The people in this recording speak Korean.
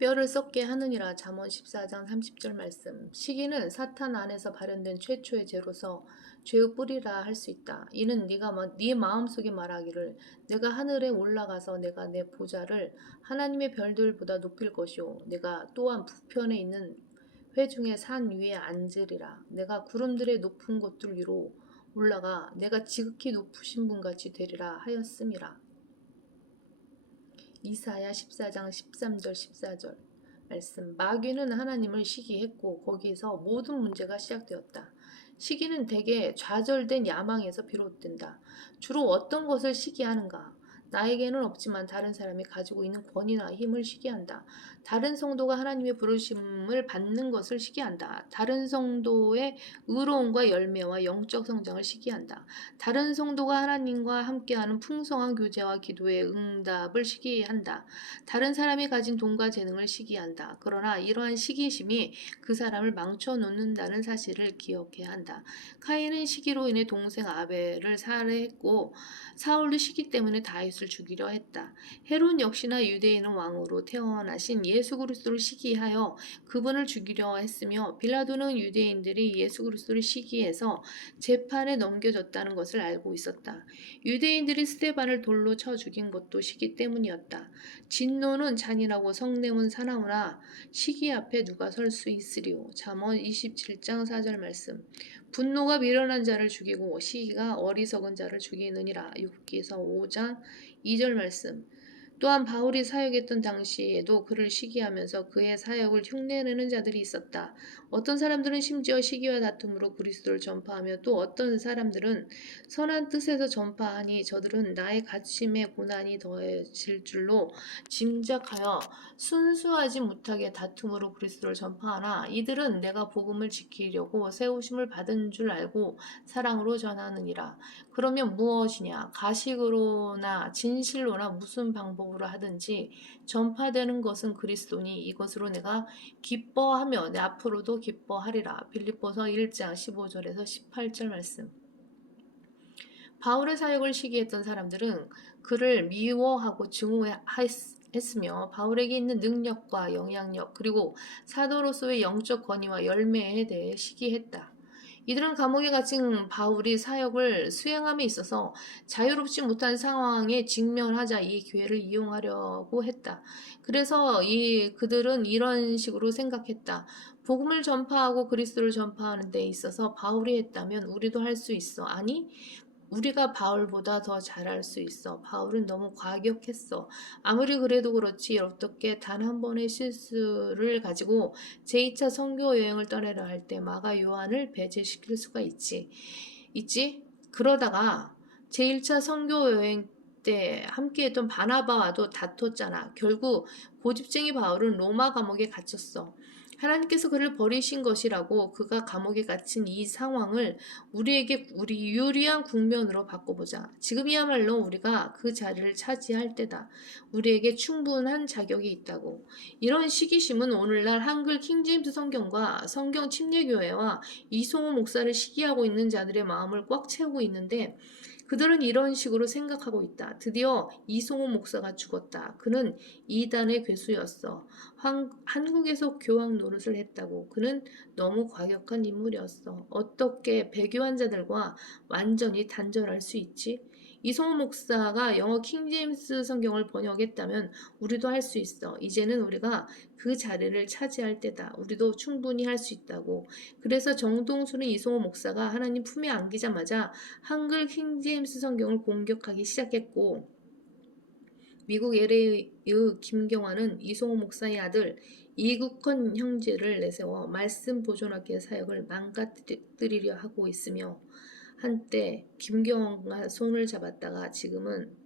뼈를 썩게 하느니라 잠언 14장 30절 말씀 시기는 사탄 안에서 발현된 최초의 죄로서 죄의 뿌리라 할 수 있다. 이는 네가 마- 네 마음속에 말하기를 내가 하늘에 올라가서 내가 내 보좌를 하나님의 별들보다 높일 것이요 내가 또한 북편에 있는 회중의 산 위에 앉으리라. 내가 구름들의 높은 곳들 위로 올라가 내가 지극히 높으신 분 같이 되리라 하였음이라. 이사야 14장 13절 14절 말씀 마귀는 하나님을 시기했고 거기에서 모든 문제가 시작되었다. 시기는 대개 좌절된 야망에서 비롯된다. 주로 어떤 것을 시기하는가? 나에게는 없지만 다른 사람이 가지고 있는 권위나 힘을 시기한다. 다른 성도가 하나님의 부르심을 받는 것을 시기한다. 다른 성도의 의로움과 열매와 영적 성장을 시기한다. 다른 성도가 하나님과 함께하는 풍성한 교제와 기도의 응답을 시기한다. 다른 사람이 가진 돈과 재능을 시기한다. 그러나 이러한 시기심이 그 사람을 망쳐 놓는다는 사실을 기억해야 한다. 카인은 시기로 인해 동생 아벨을 살해했고 사울도 시기 때문에 다윗 을 죽이려 했다. 헤론 역시나 유대인은 왕으로 태어나신 예수 그리스도를 시기하여 그분을 죽이려 했으며 빌라도는 유대인들이 예수 그리스도를 시기해서 재판에 넘겨졌다는 것을 알고 있었다. 유대인들이 스테반을 돌로 쳐 죽인 것도 시기 때문이었다. 진노는 잔인하고 성냄은 사나우나 시기 앞에 누가 설 수 있으리요. 잠언 27장 4절 말씀. 분노가 미련한 자를 죽이고 시기가 어리석은 자를 죽이느니라. 욥기서 5장 2절 말씀. 또한 바울이 사역했던 당시에도 그를 시기하면서 그의 사역을 흉내내는 자들이 있었다. 어떤 사람들은 심지어 시기와 다툼으로 그리스도를 전파하며 또 어떤 사람들은 선한 뜻에서 전파하니 저들은 나의 갇힘에 고난이 더해질 줄로 짐작하여 순수하지 못하게 다툼으로 그리스도를 전파하나 이들은 내가 복음을 지키려고 세우심을 받은 줄 알고 사랑으로 전하느니라. 그러면 무엇이냐? 가식으로나 진실로나 무슨 방법 으로 하든지 전파되는 것은 그리스도니 이것으로 내가 기뻐하며 내 앞으로도 기뻐하리라. 빌립보서 1장 15절에서 18절 말씀. 바울의 사역을 시기했던 사람들은 그를 미워하고 증오했으며 바울에게 있는 능력과 영향력 그리고 사도로서의 영적 권위와 열매에 대해 시기했다. 이들은 감옥에 갇힌 바울이 사역을 수행함에 있어서 자유롭지 못한 상황에 직면하자 이 기회를 이용하려고 했다. 그래서 이 그들은 이런 식으로 생각했다. 복음을 전파하고 그리스도를 전파하는 데 있어서 바울이 했다면 우리도 할 수 있어. 아니, 우리가 바울보다 더 잘할 수 있어. 바울은 너무 과격했어. 아무리 그래도 그렇지 어떻게 단 한 번의 실수를 가지고 제2차 선교 여행을 떠나려 할 때 마가 요한을 배제시킬 수가 있지. 있지? 그러다가 제1차 선교 여행 때 함께했던 바나바와도 다퉜잖아. 결국 고집쟁이 바울은 로마 감옥에 갇혔어. 하나님께서 그를 버리신 것이라고 그가 감옥에 갇힌 이 상황을 우리에게 우리 유리한 국면으로 바꿔보자. 지금이야말로 우리가 그 자리를 차지할 때다. 우리에게 충분한 자격이 있다고. 이런 시기심은 오늘날 한글 킹제임스 성경과 성경 침례교회와 이송호 목사를 시기하고 있는 자들의 마음을 꽉 채우고 있는데 그들은 이런 식으로 생각하고 있다. 드디어 이송호 목사가 죽었다. 그는 이단의 괴수였어. 황- 한국에서 교황 노릇을 했다고. 그는 너무 과격한 인물이었어. 어떻게 배교 환자들과 완전히 단절할 수 있지? 이송호 목사가 영어 킹제임스 성경을 번역했다면 우리도 할 수 있어. 이제는 우리가 그 자리를 차지할 때다. 우리도 충분히 할 수 있다고. 그래서 정동수는 이송호 목사가 하나님 품에 안기자마자 한글 킹제임스 성경을 공격하기 시작했고 미국 LA의 김경환은 이송호 목사의 아들 이국헌 형제를 내세워 말씀 보존학계 사역을 망가뜨리려 하고 있으며 한때 김경환과 손을 잡았다가 지금은